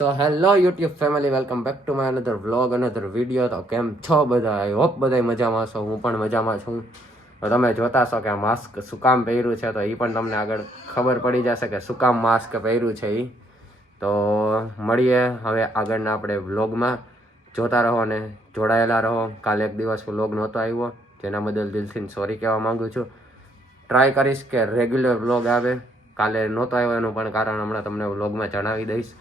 So hello YouTube family, welcome back to my another vlog, another video. તો કેમ છો બધા? આઈ હોપ બધા મજામાં છો. હું પણ મજામાં છું. તો તમે જોતા છો કે આ માસ્ક શું કામ પહેર્યું છે, તો એ પણ તમને આગળ ખબર પડી જશે કે શું કામ માસ્ક પહેર્યું છે એ. તો મળીએ હવે આગળના આપણે વ્લોગમાં. જોતા રહો અને જોડાયેલા રહો. કાલે એક દિવસ વ્લોગ નહોતો આવ્યો, જેના બદલ દિલથી સોરી કહેવા માગું છું. ટ્રાય કરીશ કે રેગ્યુલર વ્લોગ આવે. કાલે નહોતો આવ્યો એનું પણ કારણ હમણાં તમને વ્લોગમાં જણાવી દઈશ.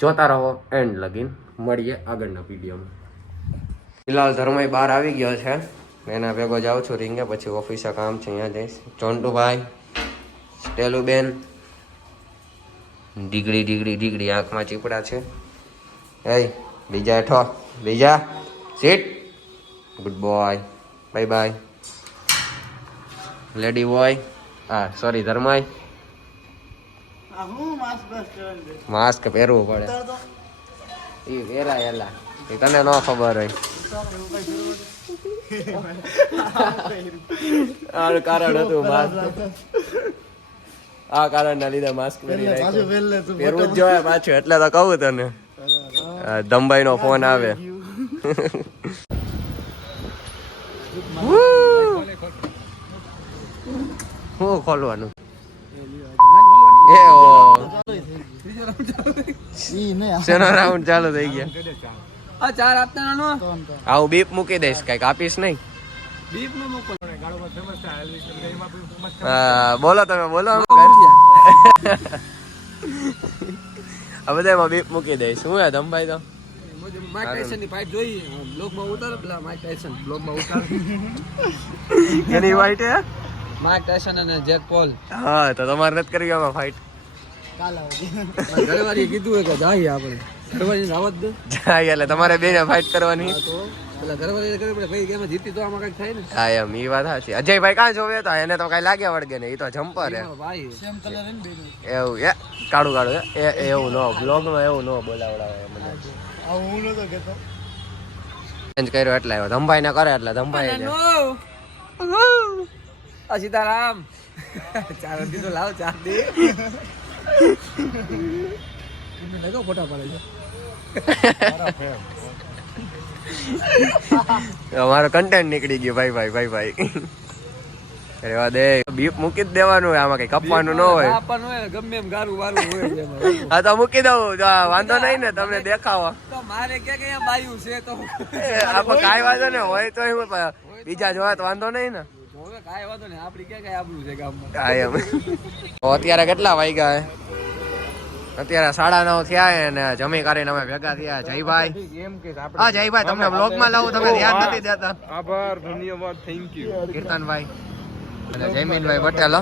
જોતા રહો એન્ડ લગીન. મળીએ આગળના વિડીયોમાં. ફિલહાલ ધર્મય બહાર આવી ગયો છે, એના ભેગો જાઉં છું રીંગે, પછી ઓફિસે કામ છે અહીંયા જઈશ. ચોંટુભાઈ, સ્ટેલુબેન, ડીગડી આંખમાં ચીપડા છે. એ બીજા હેઠો, બીજા seat. Good boy, bye bye. Lady boy, હા સોરી ધર્માય. માસ્ક પહેરવું પડે, એ પહેરાયેલા એ તને ન ખબર હોય. આ કારણ હતું માસ્ક, આ કારણ ના લીધે માસ્ક પહેરવું જ જોઈએ પાછું, એટલે તો કહું તને. દંબાઈ નો ફોન આવે. શું ખોલવાનું? શેનો રાઉન્ડ ચાલુ થઈ ગયા? આવું બીપ મૂકી દઈશ, કઈક આપીશ નહીં. બોલો તમે બોલો. આ બધામાં બીપ મૂકી દઈશ. શું હે ધમભાઈ? તો માઇક ટાયસન ની ફાઇટ જોઈ બ્લોગમાં ઉતાર. પેલા માઇક ટાયસન બ્લોગમાં ઉતાર. એની ફાઇટ હે માઇક ટાયસન અને જેક પોલ. હા તો તમારે નથી કરવી આમાં ફાઇટ? ઘરવાળી કીધું કે જાય આપણે ઘરવાળી આવત દે જાય, એટલે તમારે બેને ફાઇટ કરવાની. પેલા ઘરવાળી કરે પડે ભાઈ, કેમ જીતી તો આમાં કઈક થાય ને. હા એમ, એ વાત સાચી. અજયભાઈ કાં જોવે તો એને તો કઈ લાગ્યા વળગે ને, એ તો જમ્પર હે ભાઈ. સેમ કલર હે ને એવું એ કાળું કાળું એ એવું નો બ્લોગમાં એવું નો બોલાવડાવે મને. આવું હું નતો કેતો. ચેન્જ કર્યો એટલે આવ્યો. ધંભાઈ ને કરે એટલે ધંભાઈ ને આ સીતારામ ચાર દીધો લાવ ચાર દે. ફોટા પાડે છે. અમારો કન્ટેન્ટ નીકળી ગયો ભાઈ ભાઈ ભાઈ ભાઈ. રેવા દે, બીપ મૂકી જ દેવાનું. આમાં કઈ કપવાનું ન હોય. ગમે એમ ગારું વારું હોય. હા તો મૂકી દઉં, વાંધો નહીં ને. તમને દેખાવો મારે ક્યાં બાયું છે તો આપણે કાંઈ વાંધો ને હોય તો બીજા જોવા તો વાંધો નહીં ને. અત્યારે કેટલા વાગ્યા? અત્યારે 9:30 થયા ને જમી કરીને અમે ભેગા થયા. જયભાઈ, હા જયભાઈ તમને બ્લોગ માં લાવું, તમે ધ્યાન નથી દેતા. આભાર, ધન્યવાદ, થેન્ક યુ. કીર્તનભાઈ અને જયમીનભાઈ પટેલ.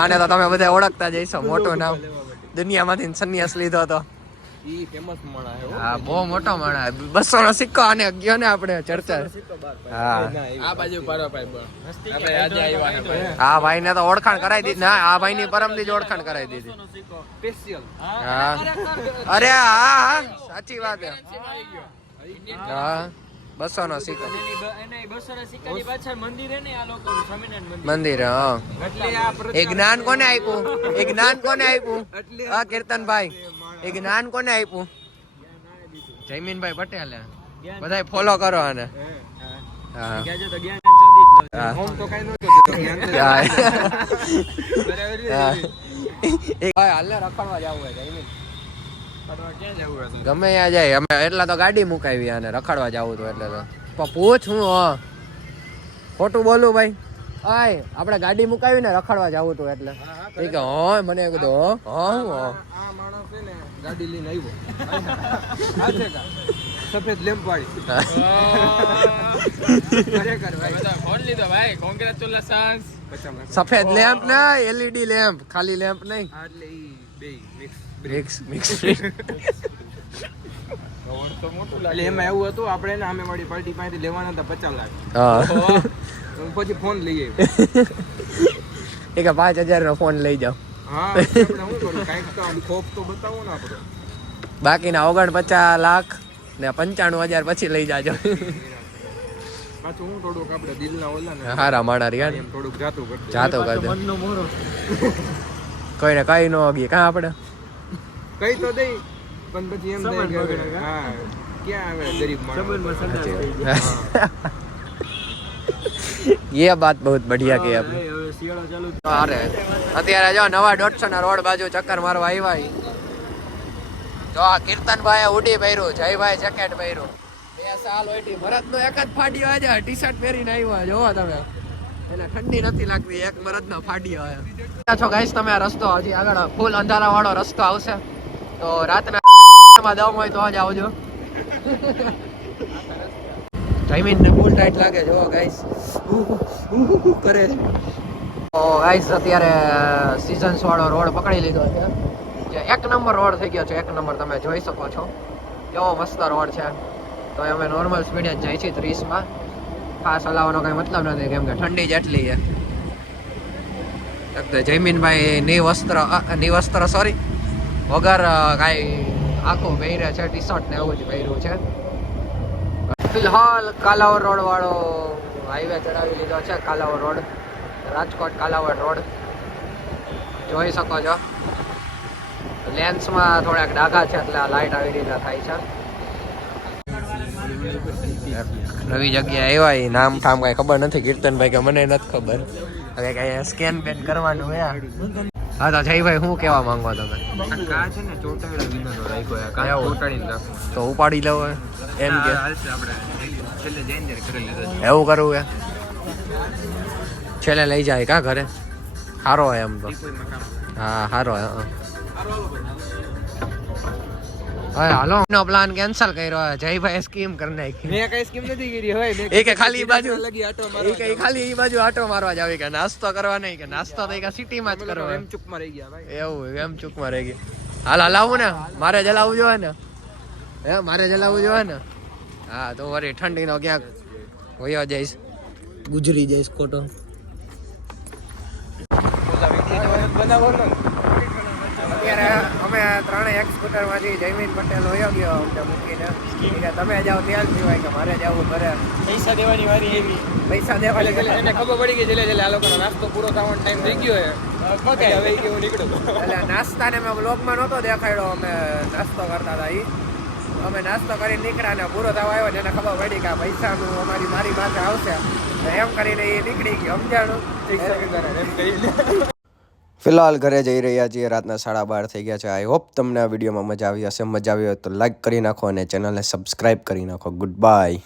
આને તો તમે બધા ઓળખતા જઈશો. મોટું નામ, દુનિયામાંથી સંન્યાસ લીધો તો. હા બહુ મોટો માણસ. 200 નો સિક્કો આને ગયો ને આપણે ચર્ચા. હા આ બાજુ હા ભાઈ ને તો ઓળખાણ કરાવી દીધી. ના આ ભાઈ ની પરમથી જ ઓળખાણ કરાવી દીધી. હા અરે હા સાચી વાત છે. હા 200 નો સિક્કો. મંદિર હા. એ જ્ઞાન કોને આપ્યું? એ જ્ઞાન કોને આપ્યું? હા કીર્તનભાઈ, એ જ્ઞાન કોને આપ્યું? જયમીનભાઈ પટેલ. બધા ફોલો કરો આને. ગમે ત્યાં જાય અમે, એટલા તો ગાડી મુકાવી આને રખડવા જવું હતું એટલે તો પૂછ. હું ખોટું બોલું ભાઈ? આય આપણે ગાડી મુકાવી ને રખડવા જવું હતું એટલે ઠીક. હા મને કીધું હા હું ગાડી લઈને આવ્યો. સફેદ લેમ્પ વાળી ફોન લીધો ભાઈ. કોંગ્રેચ્યુલેશન્સ. સફેદ લેમ્પ ના એલઈડી લેમ્પ, ખાલી લેમ્પ નહીં. એમાં એવું હતું, આપણે સામે વાળી પાર્ટી પાસેથી લેવાના હતા 50 લાખ. પછી ફોન લઈ આવ્યો. એક 5000 નો ફોન લઈ જાઓ. બાકીના 49 લાખ ને 95,000 પછી લઈ જાજો. પાછું હું થોડુંક આપણે દિલના ઓલા ને હારા માણા રહ્યા ને થોડુંક જાતું કરી દે. મનનો મોરો કોઈને કઈ ન ઓગી કાં આપણે કઈ તો દઈ પણ પછી એમ થાય કે હા ક્યાં આવે ગરીબ માણસ ये बात बहुत बढ़िया की आपने अरे અત્યારે જો નવા 150 ના રોડ બાજુ ચક્કર મારવા આવ્યા જો આ કીર્તનભાઈ ઉડી પહેર્યું જયભાઈ જેકેટ પહેર્યું 2 સાલ ઓઈટી ભરતનો એક જ ફાડ્યો આજે ટી-શર્ટ પહેરીને આવ્યા જોવો તમે એને ઠંડી નથી લાગતી એક ભરતનો ફાડ્યો આયા છો ગાઈસ તમે આ રસ્તો હજી આગળ ફૂલ અંધારા વાળો રસ્તો આવશે તો રાતના માં દમ હોય તો જ આવજો જમીનને ફૂલ ટાઈટ લાગે જો ગાઈસ કરે છે તો ગાઈસ અત્યારે સીઝન્સ વાળો રોડ પકડી લીધો છે જે 1 નંબર રોડ થઈ ગયો છે 1 નંબર તમે જોઈ શકો છો કેવો મસ્ત રોડ છે તો અમે નોર્મલ સ્પીડે જ જાય છે 30 માં ખાસ હલાવવાનો કઈ મતલબ નથી કેમ કે ઠંડી જ એટલી છે જયમીનભાઈ નિવસ્ત્ર સોરી વગર કાંઈ આખું પહેરે છે ટી શર્ટ ને એવું જ પહેર્યું છે ફિલહાલ કાલાવડ રોડ વાળો હાઈવે ચડાવી લીધો છે કાલાવડ રોડ રાજકોટ કાલાવડ રોડ જોઈ શકો છો લેન્સમાં થોડાક ડાઘા છે એટલે લાઇટ આવી રીતે થાય છે નવી જગ્યાએ આવ્યા નામ ઠામ કઈ ખબર નથી કીર્તનભાઈ કે મને નથી ખબર હવે કઈ સ્કેન બેન કરવાનું હે હા તો જયભાઈ શું કહેવા માંગો તમે કા છે ને ચોટાડ્યા વિનાનો રાખ્યો કા ચોટાડીને રાખો તો ઉપાડી લેવો એમ કે આપણે છેલ્લે જઈને કરી લીધો એવું કરવું હે છેલ્લે લઈ જાય કા ઘરે સારો હે એમ તો હા સારો હે હા હાલો નો પ્લાન કેન્સલ કર્યો જયભાઈ સ્કીમ કરી નાખી મેં કઈ સ્કીમ નથી કરી હોય એ કે ખાલી બાજુ લગી આટો મારવા એ કે ખાલી ઈ બાજુ આટો મારવા જાવ કે નાસ્તો કરવા નહીં કે નાસ્તો તો કે સિટી માં જ કરવો એમ ચૂકમાં રહી ગયા ભાઈ એવું એમ ચૂકમાં રહી ગઈ હાલ હલાવું ને મારે જલાવવું જોઈએ ને હે મારે જલાવવું જોઈએ ને હા તો વળી ઠંડીનો ક્યાંક વયો જઈશ ગુજરી જઈશ ખોટો અત્યારે અમે ત્રણેય એક સ્કૂટર માંથી જયમીન પટેલ વયો ગયો અમને મૂકીને તમે જાઓ ત્યાં જ પીવાય કે મારે જવું ઘરે પૈસા દેવાની વારી એવી પૈસા દેવાની એને ખબર પડી ગઈ છેલ્લે છેલ્લે આ લોકોનો નાસ્તો પૂરો થવાનો ટાઈમ થઈ ગયો છે હવે કે હું નીકળું એટલે નાસ્તાને મેં બ્લોગમાં નહોતો દેખાડ્યો અમે નાસ્તો કરતા હતા ઈ અમે નાસ્તો કરીને નીકળ્યા ને પૂરો થવા આવ્યો ને એને ખબર પડી કે આ પૈસાનું મારી પાસે આવશે એમ કરીને એ નીકળી ગયો સમજાણું એમ કહીને ફિલહાલ ઘરે જઈ રહ્યા છીએ રાતના 12:30 થઈ ગયા છે આઈ હોપ તમને આ વિડીયોમાં મજા આવી હશે મજા આવી હોય તો લાઈક કરી નાખો અને ચેનલને સબસ્ક્રાઈબ કરી નાખો ગુડ બાય